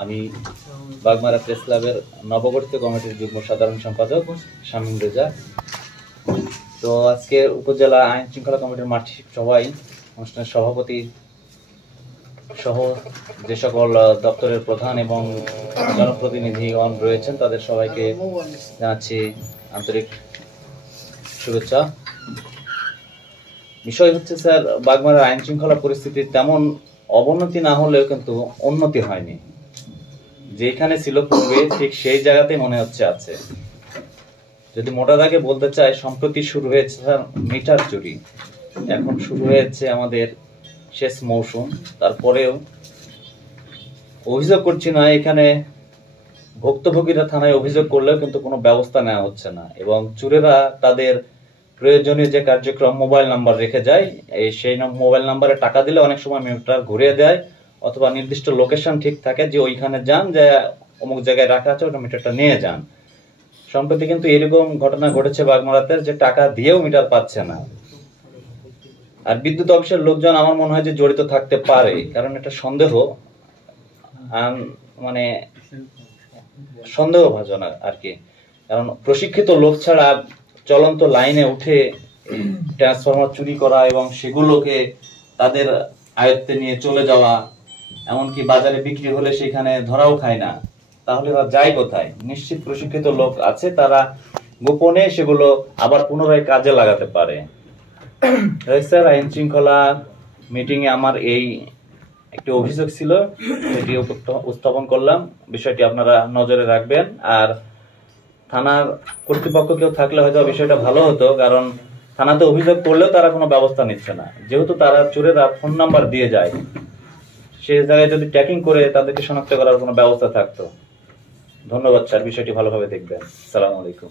আমি বাগমারা প্রেস ক্লাবের নবগঠিত কমিটির যুগ্ম সাধারণ সম্পাদক শামীম রেজা। তো আজকে উপজেলা আইন শৃঙ্খলা কমিটির মাঠ সভায় অনুষ্ঠানের সভাপতি সহ যে সকল দপ্তরের প্রধান এবং জনপ্রতিনিধিগণ রয়েছেন তাদের সবাইকে জানাচ্ছি আন্তরিক শুভেচ্ছা। বিষয় হচ্ছে স্যার, বাগমারার আইন শৃঙ্খলা পরিস্থিতির তেমন অবনতি না হলেও কিন্তু উন্নতি হয়নি। যেখানে ছিল পূর্বে ঠিক সেই জায়গাতেই মনে হচ্ছে আছে। যদি মোটা দাগে বলতে চাই, সম্প্রতি শুরু হয়েছে মিটার চুরি, এখন শুরু হয়েছে আমাদের শেষ মৌসুম। তারপরেও অভিযোগ করছি না, এখানে ভুক্তভোগীরা থানায় অভিযোগ করলেও কিন্তু কোনো ব্যবস্থা নেওয়া হচ্ছে না এবং চোরেরা তাদের প্রয়োজনীয় যে কার্যক্রম মোবাইল নাম্বার রেখে যায়, সেই মোবাইল নাম্বারে টাকা দিলে অনেক সময় মিটার ঘুরিয়ে দেয় অথবা নির্দিষ্ট লোকেশন ঠিক থাকে যে ওইখানে যান, যে অমুক জায়গায় রাখা আছে ওটা মিটারটা নিয়ে যান। সম্প্রতি কিন্তু এরকম ঘটনা ঘটেছে বাগমারাতে যে টাকা দিয়েও মিটার পাচ্ছে না। আর বিদ্যুৎ অফিসের লোকজন আমার মনে হয় যে জড়িত থাকতে পারে, কারণ এটা সন্দেহ, মানে সন্দেহভাজন আর কি। কারণ প্রশিক্ষিত লোক ছাড়া চলন্ত লাইনে উঠে ট্রান্সফরমার চুরি করা এবং সেগুলোকে তাদের আয়ত্তে নিয়ে চলে যাওয়া, এমনকি বাজারে বিক্রি হলে সেখানে ধরাও খায় না, তাহলে ওরা যায় কোথায়? নিশ্চিত প্রশিক্ষিত লোক আছে, তারা গোপনে সেগুলো আবার পুনরায় কাজে লাগাতে পারে। স্যার, আইন শৃঙ্খলা মিটিং এ আমার এই একটি অভিযোগ ছিল, এটি উপস্থাপন করলাম। বিষয়টি আপনারা নজরে রাখবেন। আর থানার কর্তৃপক্ষ কেউ থাকলে হয়তো বিষয়টা ভালো হতো, কারণ থানাতে অভিযোগ করলেও তারা কোনো ব্যবস্থা নিচ্ছে না। যেহেতু তারা চোরেরা ফোন নাম্বার দিয়ে যায়, সে জায়গায় যদি ট্র্যাকিং করে তাদেরকে শনাক্ত করার কোনো ব্যবস্থা থাকতো। ধন্যবাদ স্যার, বিষয়টি ভালোভাবে দেখবেন। আসসালামু আলাইকুম।